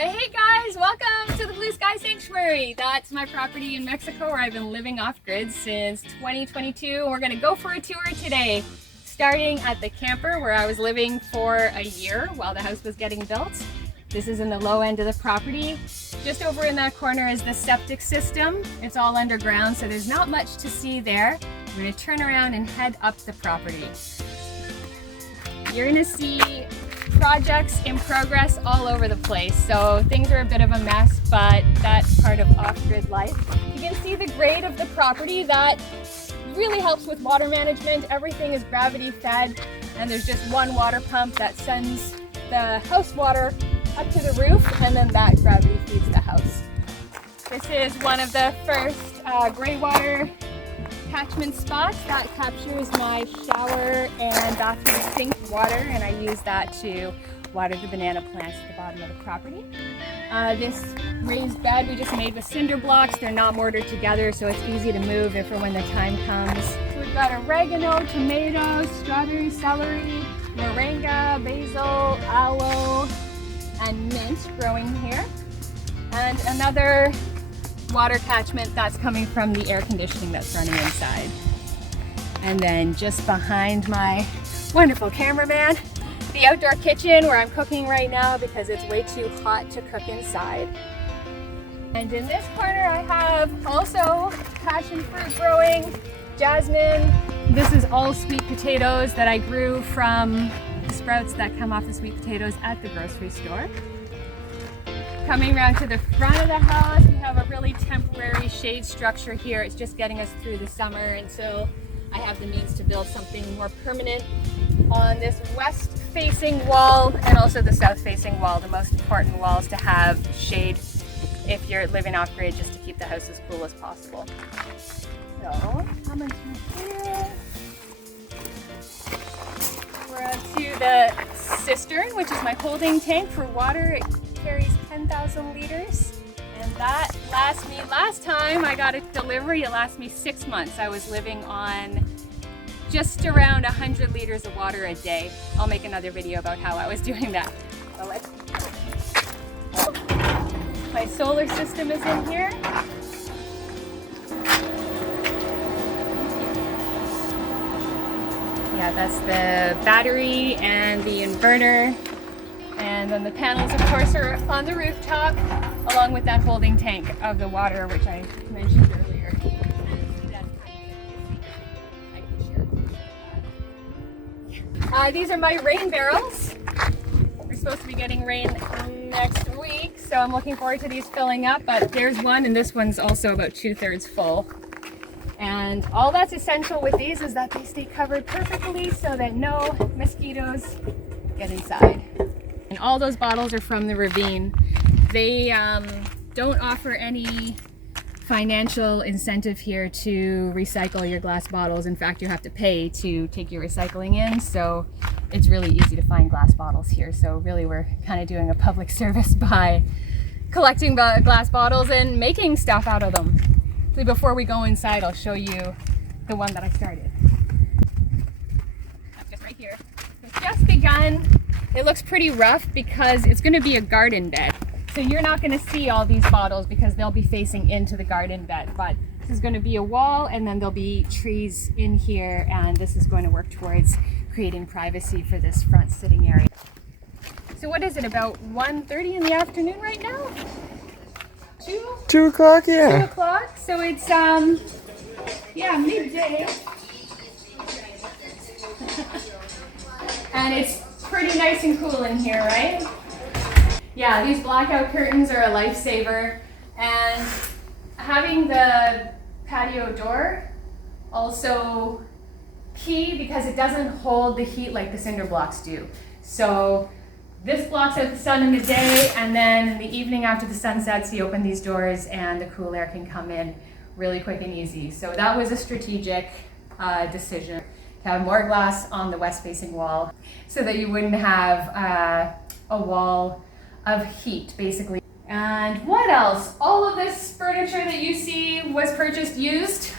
Hey guys, welcome to the Blue Sky Sanctuary. That's my property in Mexico where I've been living off-grid since 2022. We're gonna go for a tour today, starting at the camper where I was living for a year while the house was getting built. This is in the low end of the property. Just over in that corner is the septic system. It's all underground, so there's not much to see there. We're gonna turn around and head up the property. You're gonna see projects in progress all over the place, so things are a bit of a mess, but that's part of off-grid life. You can see the grade of the property. That really helps with water management. Everything is gravity fed, and there's just one water pump that sends the house water up to the roof, and then that gravity feeds the house. This is one of the first gray water catchment spots that captures my shower and bathroom sink water, and I use that to water the banana plants at the bottom of the property. This raised bed we just made with cinder blocks. They're not mortared together, so it's easy to move if or when the time comes. So we've got oregano, tomatoes, strawberry, celery, moringa, basil, aloe, and mint growing here. And another water catchment that's coming from the air conditioning that's running inside. And then just behind my wonderful cameraman, the outdoor kitchen where I'm cooking right now because it's way too hot to cook inside. And in this corner I have also passion fruit growing, jasmine. This is all sweet potatoes that I grew from the sprouts that come off the sweet potatoes at the grocery store. Coming around to the front of the house, we have a really temporary shade structure here. It's just getting us through the summer until I have the means to build something more permanent on this west-facing wall and also the south-facing wall. The most important walls to have shade if you're living off-grid, just to keep the house as cool as possible. So, coming through here, we're up to the cistern, which is my holding tank for water. It carries 10,000 liters, and that lasts me, last time I got a delivery, it lasted me 6 months. I was living on just around 100 liters of water a day. I'll make another video about how I was doing that. So my solar system is in here. Yeah, that's the battery and the inverter. And then the panels, of course, are on the rooftop, along with that holding tank of the water, which I mentioned earlier. These are my rain barrels. We're supposed to be getting rain next week, so I'm looking forward to these filling up, but there's one, and this one's also about 2/3 full. And all that's essential with these is that they stay covered perfectly so that no mosquitoes get inside. And all those bottles are from the ravine. They don't offer any financial incentive here to recycle your glass bottles. In fact, you have to pay to take your recycling in, so it's really easy to find glass bottles here. So really we're kind of doing a public service by collecting glass bottles and making stuff out of them. So before we go inside, I'll show you the one that I started. That's just right here. It's just begun. It looks pretty rough because it's going to be a garden bed. So you're not going to see all these bottles because they'll be facing into the garden bed. But this is going to be a wall, and then there'll be trees in here, and this is going to work towards creating privacy for this front sitting area. So what is it, about 1:30 in the afternoon right now? 2 o'clock, yeah. 2 o'clock. So it's, yeah, midday. And it's pretty nice and cool in here, right? Yeah, these blackout curtains are a lifesaver, and having the patio door also key because it doesn't hold the heat like the cinder blocks do. So this blocks out the sun in the day, and then in the evening after the sun sets, you open these doors and the cool air can come in really quick and easy. So that was a strategic decision, to have more glass on the west-facing wall so that you wouldn't have a wall of heat, basically. And what else? All of this furniture that you see was purchased used,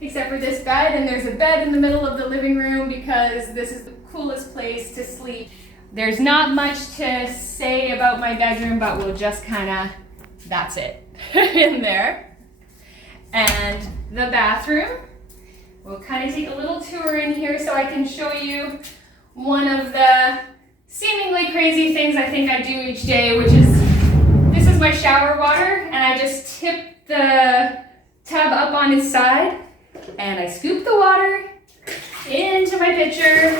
except for this bed, and there's a bed in the middle of the living room because this is the coolest place to sleep there's not much to say about my bedroom, but we'll just kind of, that's it in there. And the bathroom, we'll kind of take a little tour in here so I can show you one of the seemingly crazy things I think I do each day, which is, this is my shower water, and I just tip the tub up on its side, and I scoop the water into my pitcher,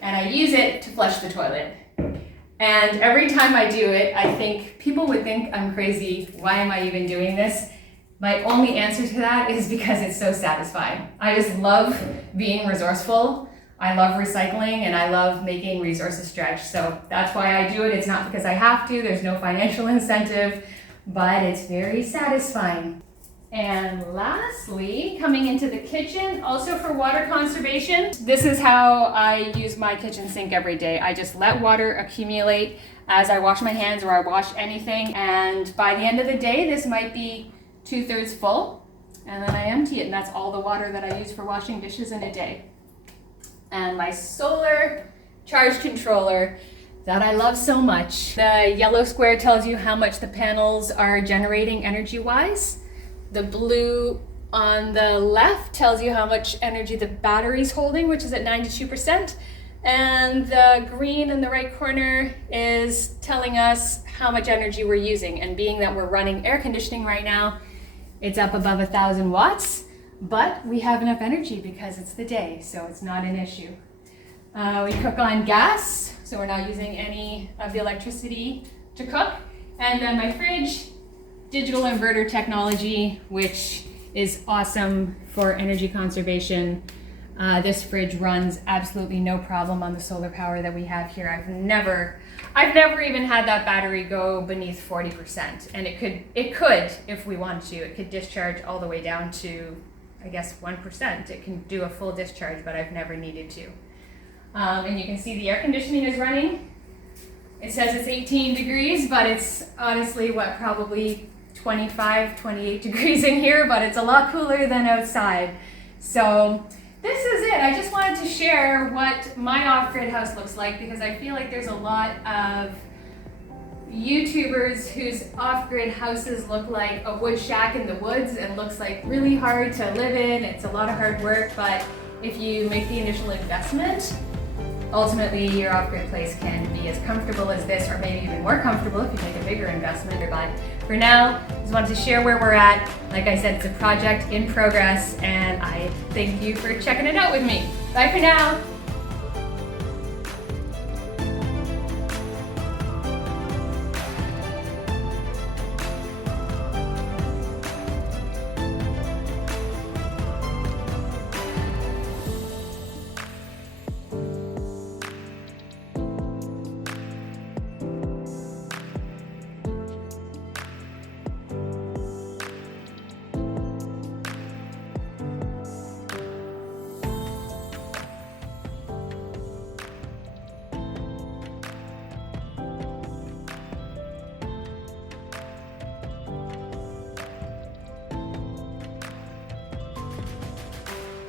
and I use it to flush the toilet. And every time I do it, I think people would think I'm crazy. Why am I even doing this? My only answer to that is because it's so satisfying. I just love being resourceful. I love recycling, and I love making resources stretch. So that's why I do it. It's not because I have to. There's no financial incentive, but it's very satisfying. And lastly, coming into the kitchen, also for water conservation, this is how I use my kitchen sink every day. I just let water accumulate as I wash my hands or I wash anything. And by the end of the day, this might be 2/3 full. And then I empty it, and that's all the water that I use for washing dishes in a day. And my solar charge controller that I love so much. The yellow square tells you how much the panels are generating energy-wise. The blue on the left tells you how much energy the battery's holding, which is at 92%. And the green in the right corner is telling us how much energy we're using. And being that we're running air conditioning right now, it's up above 1,000 watts, but we have enough energy because it's the day, so it's not an issue. We cook on gas, so we're not using any of the electricity to cook. And then my fridge, digital inverter technology, which is awesome for energy conservation. This fridge runs absolutely no problem on the solar power that we have here. I've never even had that battery go beneath 40%, and it could, if we wanted to, it could discharge all the way down to, I guess, 1%. It can do a full discharge, but I've never needed to. And you can see the air conditioning is running. It says it's 18 degrees, but it's honestly, probably 25, 28 degrees in here, but it's a lot cooler than outside. So this is it. I just wanted to share what my off-grid house looks like, because I feel like there's a lot of YouTubers whose off-grid houses look like a wood shack in the woods and looks like really hard to live in. It's a lot of hard work, but if you make the initial investment, ultimately your off-grid place can be as comfortable as this, or maybe even more comfortable if you make a bigger investment. But for now, I just wanted to share where we're at. Like I said, it's a project in progress, and I thank you for checking it out with me. Bye for now.